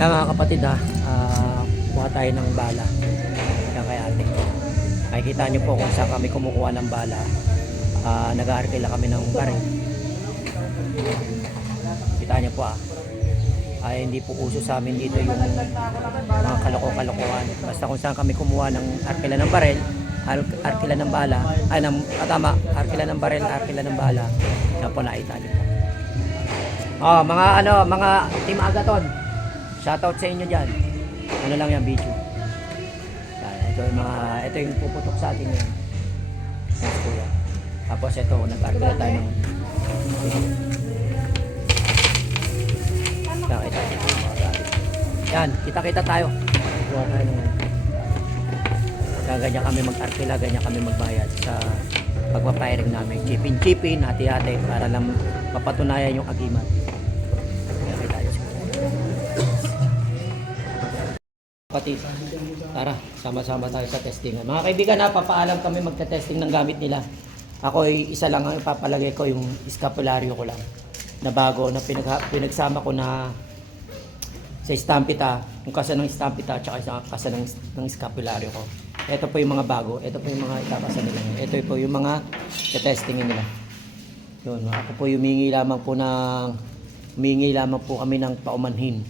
Kaya mga kapatid kuha tayo ng bala. Yan kay ate. Makikita nyo po kung saan kami kumukuha ng bala. Nag-aarkila kami ng baril. Kita nyo po ay hindi po uso sa amin dito yung mga kaloko-kalokohan. Basta kung saan kami kumuha ng arkila ng baril, arkila ng bala, tama, arkila ng baril, arkila ng bala. Yan po nakita nyo po. Mga Team Agaton, shoutout sa inyo dyan. Ano lang yan, video. Ito yung puputok sa atin yan. Yes, kuya. Tapos ito, nag-arkila tayo ng yan, kita-kita tayo. Kuha tayo ng ganyan kami mag-arkila, ganyan kami magbayad sa pagpapiring namin. Chipin-chipin, hati-hati para lang mapatunayan yung agimat. Pati, tara, sama-sama tayo sa testingan. Mga kaibigan, papaalam kami magta-testing ng gamit nila. Ako ay isa lang ang ipapalagay ko, yung escapularyo ko lang na bago, na pinagsama ko na sa stampita, yung kasa ng stampita at saka yung kasa ng escapularyo ko. Ito po yung mga bago, ito po yung mga ikakasa nila. Ito po yung mga testingin nila. Yun, ako po humingi lamang po kami ng paumanhin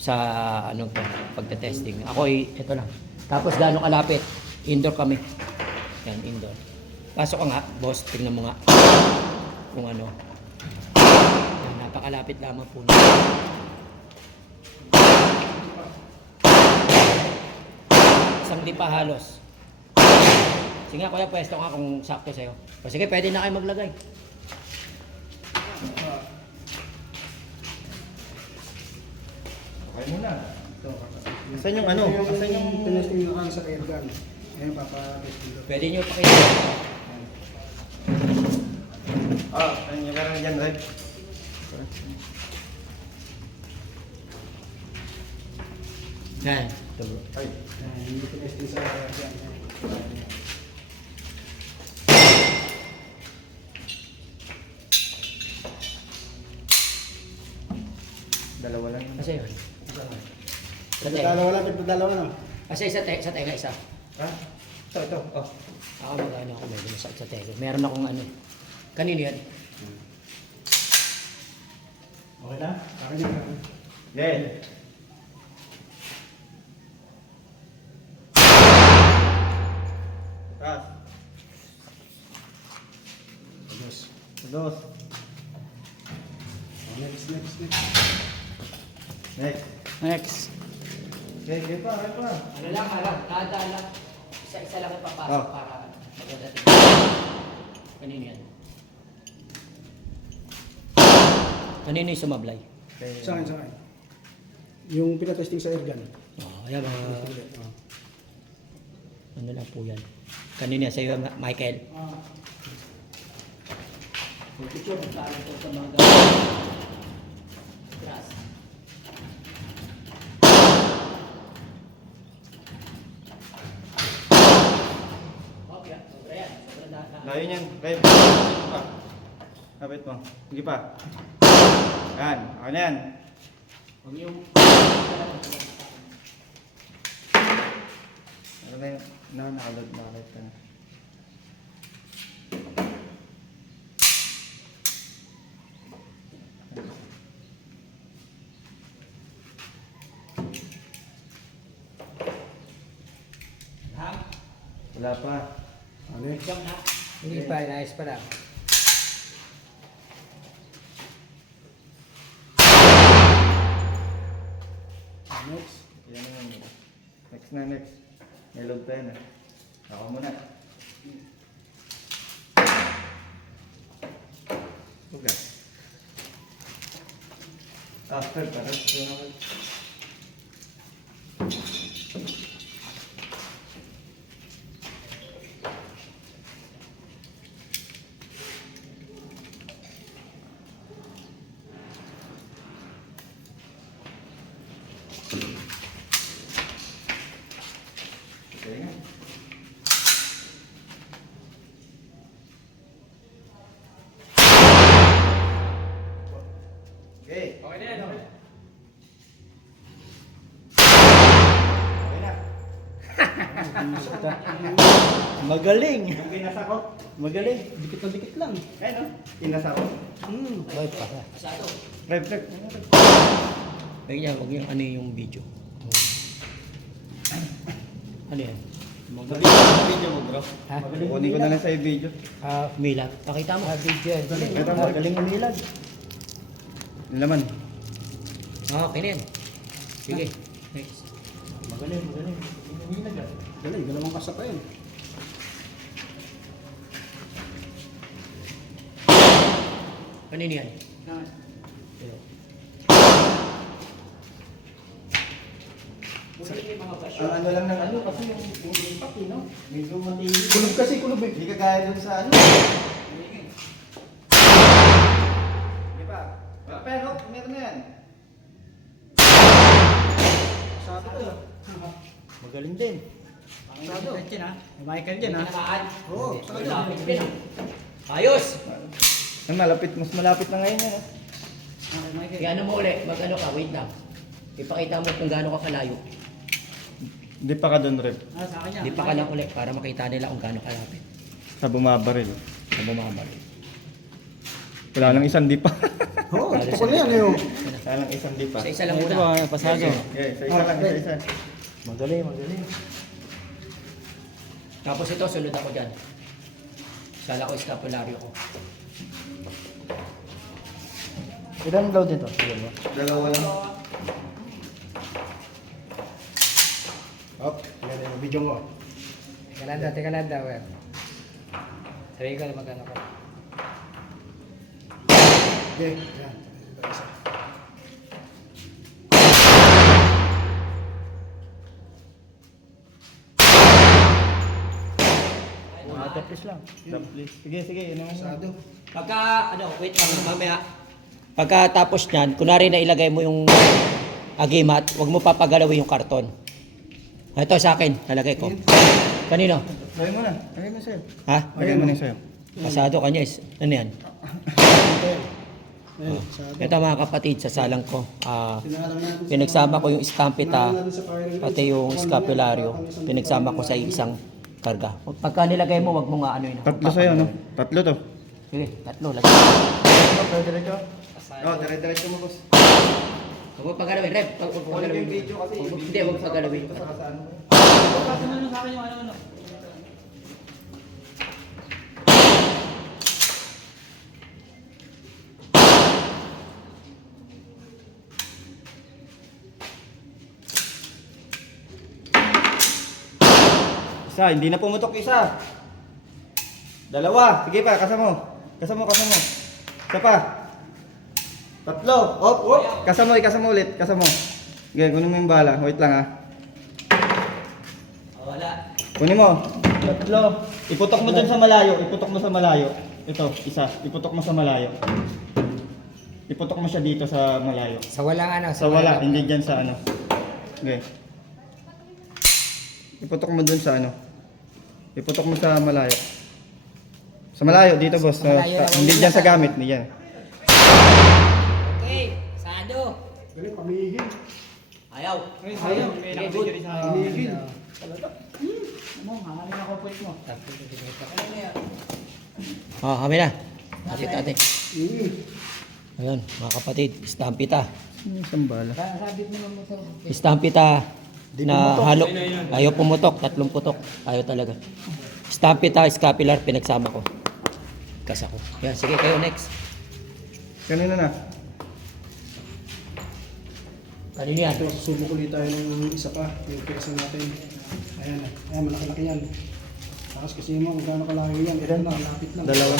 sa pagte-testing. Ako ito lang. Tapos gaano kalapit? Indoor kami. Yan, indoor. Pasok ka nga, boss. Tingnan mo nga. Kung ano. Yan, napakalapit lamang po. Isang di pa halos. Sige nga, kuya, pwesto nga kung sakto sa'yo. O sige, pwede na kayo maglagay. Okay muna. Asan yung ano? Asan yung tinesting na sa airgun? Ngayon papatesting doon. Pwede nyo pakita. ano yung meron dyan, Red? Yan. Ay. Hindi tinesting sa airgun. Dalawa lang. Kasi yun. Sa Dalawa lang, dalawa lang. Kasi sa tenga isa. Ha? Ito. Oh. Ako mag-ano ako medyo sa tenga. Meron akong ano. Kanino yan? Okay na? Akin na. Yan. Ras. Dos. Next. Next. Okay, pa. Ano lang, kada lang. Isa-isa lang ipapasok Oh. para maganda. Kanino yan? Kanino yung sumablay? Okay. Sa akin. Yung pinatesting sa airgun. Ayan mga... Ano lang po yan. Kanino yan? Sa'yo, Michael? Picture, magkano po sa mga grass. Okay, sobra yan. Sobra na. Layo niyan. Red. Pa. Kapit mo. Sige pa. Yan. Ako na yan. Huwag yung... Ano na yun? Nakaload ka na. Wala pa. Next. Jump na. Hindi pa, inayos pa lang. Next. Yan na yun. Next. May load pa yan. Ako muna. Huwag after, para ito naman. Okay nga. Okay. Okay na yan, okay. Magaling. Yung pinasa ko. Magaling. Dikit na dikit lang. Ayun no? Pinasa ko. Right pa. Pasado. Rep. Huwag niya, huwag niya ano yung video. Ano yan? Sabi ko sa video mo bro. Ha? Kunin ko na lang sa video. Mila. Pakita mo. Video. Ito magaling umilag. Yung laman. Okay na yan. Sige. Next. Magaling. Galing, dalawang kasa pa yun. Kanino yan? Ang ano lang ng ano kasi yung impact no? Medyo matindi. Kulog kasi, kulog eh. Hindi ka gaya dun sa ano. Hindi pa. Pero, meron na yan. Masyado ko yun. Magaling din. Masyado. Michael dyan ha. Oo, masyado. Malapit din ah. Ayos! Mas malapit na ngayon yan. Kaya ano mo ulit, mag-ano ka, wait lang. Ipakita mo kung gaano ka kalayo. Hindi pa ka dun, Rep. Sa akin yan. Hindi pa ka lang ulit para makita nila kung gaano kalapit. Sa bumabaril. Sa bumabalik. Wala nang isang di pa. Oo, ito ko na yan eh. Wala nang isang di pa. Sa isa lang Ito muna. ba, pasado. Okay, sa isa lang, sa isa. Magaling. Tapos ito, sunod ako dyan. Sala ko escapularyo ko. Ilan daw dito? Dalawa lang. Hop, yan yung video mo. Teka lang daw. Sabihin ko na magkano ko. Okay, yan. Isa. Tapos lang. Sige, yun naman. Masyado. Pagka, wait lang, mamaya. Pagkatapos niyan, kunwari na ilagay mo yung agimat, huwag mo papagalawin yung karton. Ito sa akin, nalagay ko. Kanino? Lagay mo na. Lagay mo sa'yo. Ha? Lagay mo na yung sa'yo. Pasado kanya is, ano yan? Ayun, masyado. Ito mga kapatid, sa salang ko. Sinalang natin sa- Pinagsama ko yung stampita, Sinalang natin sa firing range. pati yung escapularyo. Pinagsama ko sa isang karga. Pagka nilagay mo, wag mo nga ano yun. Tatlo sa'yo, no? Tatlo to. Sige, tatlo. Lagay. Diretso. Oh, diretso mo, boss. Huwag mo pagalawin, Rep. Huwag mo pagalawin. Hindi, huwag mo pagalawin. Isa, hindi na pumutok isa. Dalawa. Sige pa, kasamo. Kasamo. Isa pa. Tatlo. Op. Kasamo ulit. Kasamo. Okay, kunin mo yung bala. Wait lang ha. Wala. Kunin mo. Tatlo. Iputok mo dun sa malayo. Ito, isa. Iputok mo sa malayo. Iputok mo siya dito sa malayo. Sa walang ano. Sa wala, hindi dyan sa ano. Okay. Iputok mo dun sa ano. Iputok mo sa malayo. Sa malayo, dito boss. Hindi dyan sa gamit, hindi dyan. Okay, sado. Galing, pamihigil. Ayaw. Ayaw. Sige, good. Pamihigil. Kami na. Ate. Mm. Ayun, mga kapatid, stampita. Isang bala. Sabit naman mo sa... Stampita na halo. Ayaw pumutok, 3 putok. Ayaw talaga. Stampita, scapular, pinagsama ko. Kas ako. Yan, sige kayo next. Kanina na. Kanino yan? Ito, susubok ulit tayo ng isa pa. Yung pirasan natin. Ayan, ayan, malaki-laki yan. Tapos kasi mo kung gaano kalayo yan. Ito na, lapit lang. Dalawa.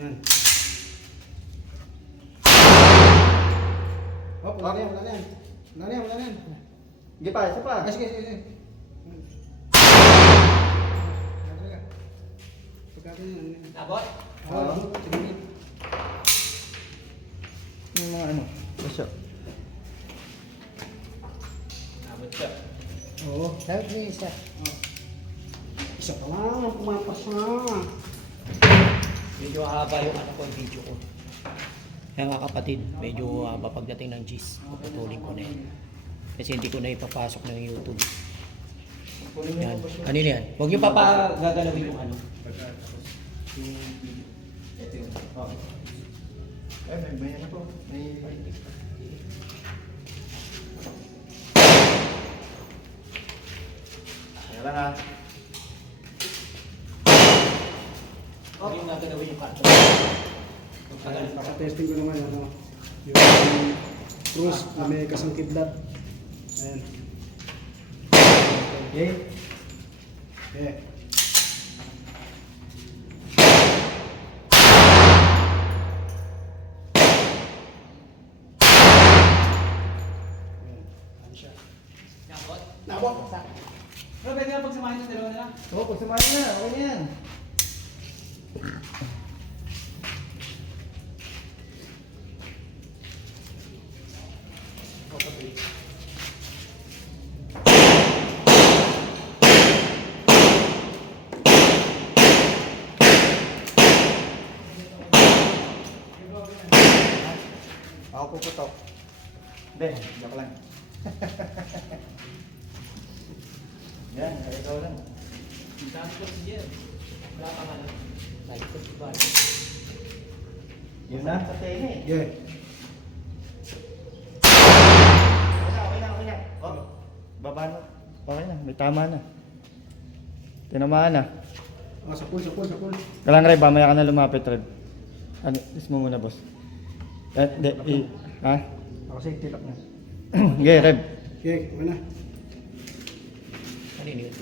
Yan. Hop, wala na yan. Wala na yan. Sige pa, isa pa. Ah, sige. Pagkakita yan. Abot? Sige. Yung mga ano. Basta. Oo. Sabit mo yung isa. Isa pa lang, pumapas na. Medyo haba yung yung video ko. Kaya mga kapatid, medyo haba pagdating ng G's. Puputulin ko na yan. Kasi hindi ko na ipapasok ng YouTube. Kunin niyo Yan. po siya. Kanina yan. Huwag niyo papagagalawin yung ano. Ito yun. Okay. May ano po. May... Ayan lang ha. Huwag niyo gagalawin yung karton. Sa testing ko naman ano, yung cruise na may kasang kidlat. Ayan. Okay. Okay. Ayan siya. Nabot. Pero pwede nga pagsamahin yung dalawa na lang. Oo, pagsamahin na. Okay na yan. Ako puputok. Hindi, joke lang. Yan, ikaw lang. Saan ko si Jer? Wala pa man. Like ko si Bar. Yun na, sa tenga eh. Okay. Okay na. Oh, baba na. Okay na, may tama na. Tinamaan na. Ah, sa pool. Kalang Reb, mamaya ka na lumapit, Reb. Ano, is mo muna, boss. Ha? Ako safety lock na. Okay, Reb. Okay, okay na. Kanina yun.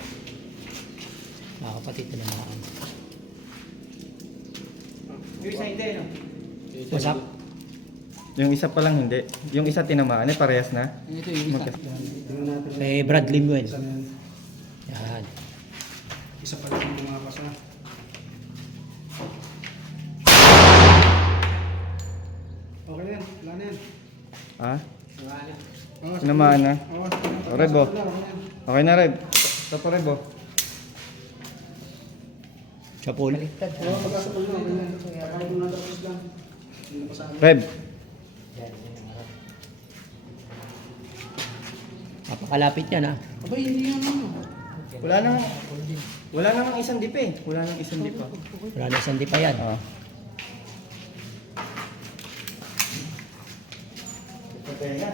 Mga kapatid na naman. Yung isa hindi, no? What's up? Yung isa pa lang hindi. Yung isa tinamaan, parehas na. Ito yung isa. Magkas- Tingnan natin. Kay Brad Limuel. Isa na yan. Yan. Isa pa lang yung mga pasa. Okay na yan. Wala na yan. Ha? Oo, sa Tinamaan na. pool. Oo, sa pool. Reb, oh. Sa pool na, okay na yan. Okay na, Reb. Ito pa, Reb, oh. Chapul. Oo, pagkasa pool na, okay na yan. Kahit kung natapos lang. Hindi na pasado. Reb. Napakalapit yan ha. Aba, hindi yan ano. Wala nang isang dip eh. Wala nang isang dip, ah. Wala na sandi pa yan. Oo. Ito tenga.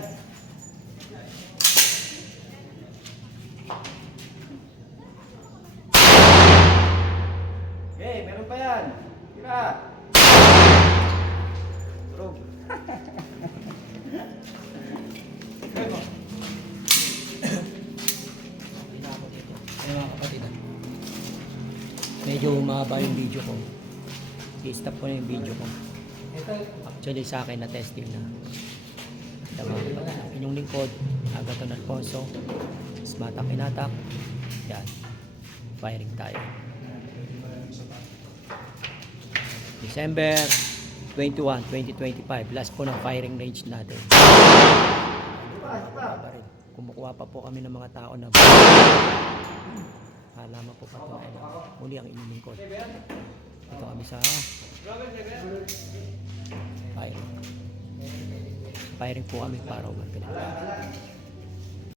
Okay, meron pa yan. Tira. Turog. Hindi na ako dito. Ano mga kapatid ha? Medyo umaba yung video ko. I-stop ko na yung video ko. Actually sa akin na testing na. Tama ang inyong lingkod, Agaton Alfonso, Smata Kinatak. Yan. Firing tayo. December 21, 2025. Last po ng firing range natin. Baril. Kumukuha pa po kami ng mga tao na halaman po patunayan na muli ang inyong lingkod. Ito kami sa firing. Firing po kami para umagal.